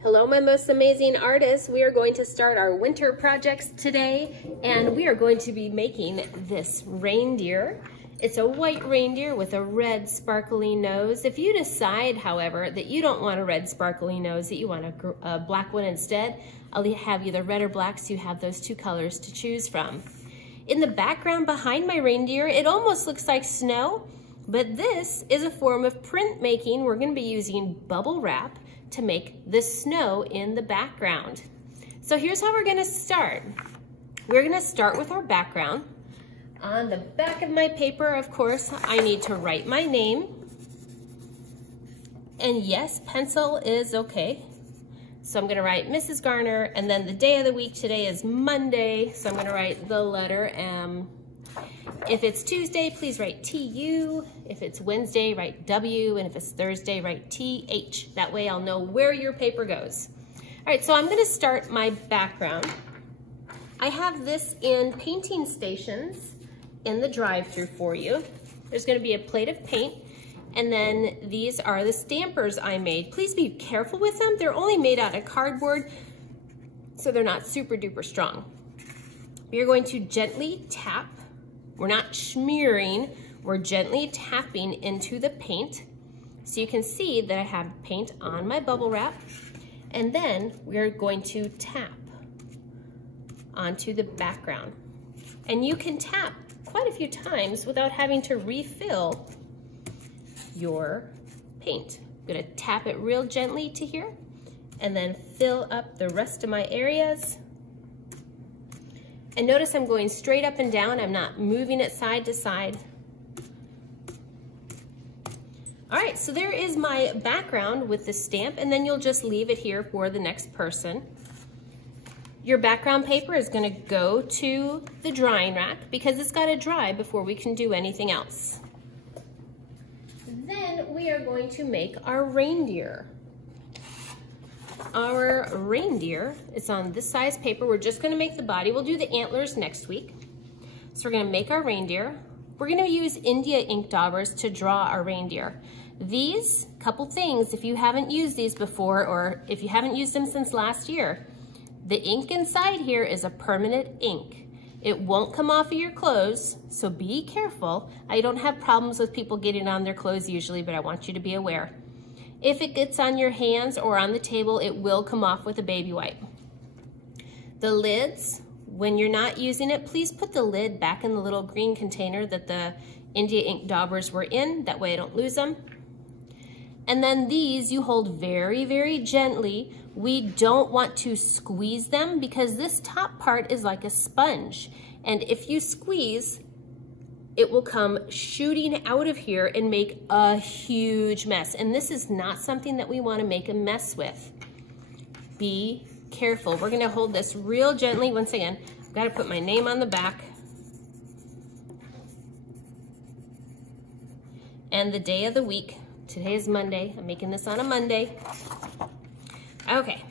Hello, my most amazing artists. We are going to start our winter projects today, and we are going to be making this reindeer. It's a white reindeer with a red sparkly nose. If you decide, however, that you don't want a red sparkly nose, that you want a black one instead, I'll have either red or black, so you have those two colors to choose from. In the background behind my reindeer, it almost looks like snow, but this is a form of printmaking. We're going to be using bubble wrap to make the snow in the background. So here's how we're going to start. We're going to start with our background. On the back of my paper, of course, I need to write my name. And yes, pencil is okay. So I'm going to write Mrs. Garner, and then the day of the week today is Monday, so I'm going to write the letter M. If it's Tuesday, please write TU. If it's Wednesday, write W. And if it's Thursday, write TH. That way I'll know where your paper goes. All right, so I'm going to start my background. I have this in painting stations in the drive-thru for you. There's going to be a plate of paint, and then these are the stampers I made. Please be careful with them. They're only made out of cardboard, so they're not super duper strong. You're going to gently tap. We're not smearing, we're gently tapping into the paint. So you can see that I have paint on my bubble wrap, and then we're going to tap onto the background. And you can tap quite a few times without having to refill your paint. I'm gonna tap it real gently to here, and then fill up the rest of my areas. And notice I'm going straight up and down. I'm not moving it side to side. All right, so there is my background with the stamp, and then you'll just leave it here for the next person. Your background paper is gonna go to the drying rack because it's gotta dry before we can do anything else. Then we are going to make our reindeer. Our reindeer is on this size paper. We're just going to make the body. We'll do the antlers next week. So we're going to make our reindeer. We're going to use India ink daubers to draw our reindeer. These couple things, if you haven't used these before, or if you haven't used them since last year, the ink inside here is a permanent ink. It won't come off of your clothes, so be careful. I don't have problems with people getting on their clothes usually, but I want you to be aware. If it gets on your hands or on the table, it will come off with a baby wipe. The lids, when you're not using it, please put the lid back in the little green container that the India ink daubers were in. That way I don't lose them. And then these you hold very, very gently. We don't want to squeeze them because this top part is like a sponge. And if you squeeze, it will come shooting out of here and make a huge mess. And this is not something that we want to make a mess with. Be careful. We're going to hold this real gently. Once again, I've got to put my name on the back. And the day of the week. Today is Monday. I'm making this on a Monday. Okay.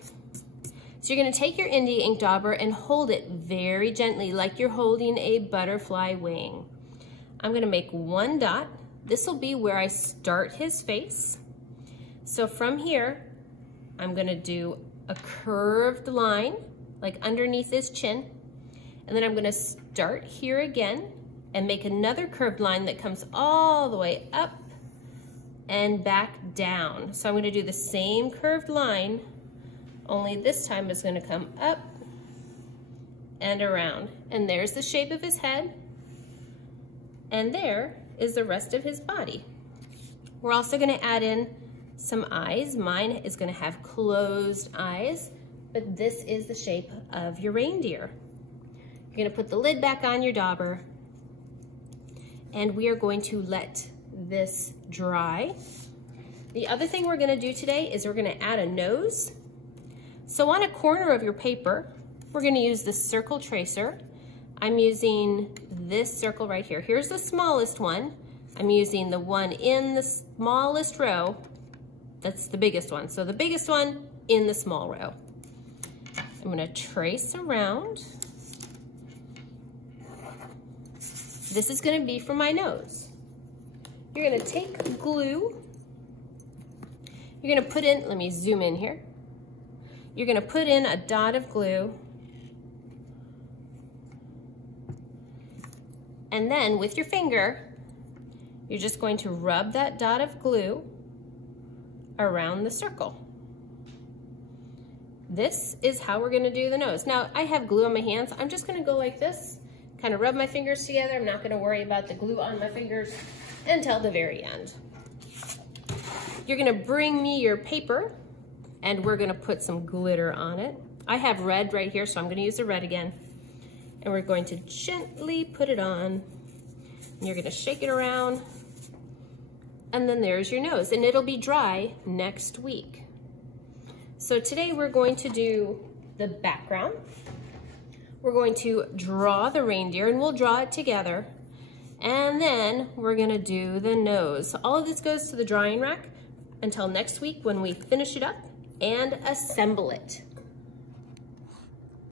So you're going to take your India ink dauber and hold it very gently, like you're holding a butterfly wing. I'm going to make one dot. This will be where I start his face. So from here, I'm going to do a curved line, like underneath his chin. And then I'm going to start here again and make another curved line that comes all the way up and back down. So I'm going to do the same curved line, only this time it's going to come up and around. And there's the shape of his head. And there is the rest of his body. We're also going to add in some eyes. Mine is going to have closed eyes, but this is the shape of your reindeer. You're going to put the lid back on your dauber, and we are going to let this dry. The other thing we're going to do today is we're going to add a nose. So on a corner of your paper, we're going to use the circle tracer. I'm using this circle right here. Here's the smallest one. I'm using the one in the smallest row. That's the biggest one. So the biggest one in the small row. I'm going to trace around. This is going to be for my nose. You're going to take glue. You're going to put in, let me zoom in here. you're gonna put in a dot of glue, and then with your finger, you're just going to rub that dot of glue around the circle. This is how we're gonna do the nose. Now, I have glue on my hands. I'm just gonna go like this, kind of rub my fingers together. I'm not gonna worry about the glue on my fingers until the very end. You're gonna bring me your paper, and we're gonna put some glitter on it. I have red right here, so I'm gonna use the red again. And we're going to gently put it on. And you're gonna shake it around. And then there's your nose, and it'll be dry next week. So today we're going to do the background. We're going to draw the reindeer, and we'll draw it together. And then we're gonna do the nose. All of this goes to the drying rack until next week when we finish it up and assemble it.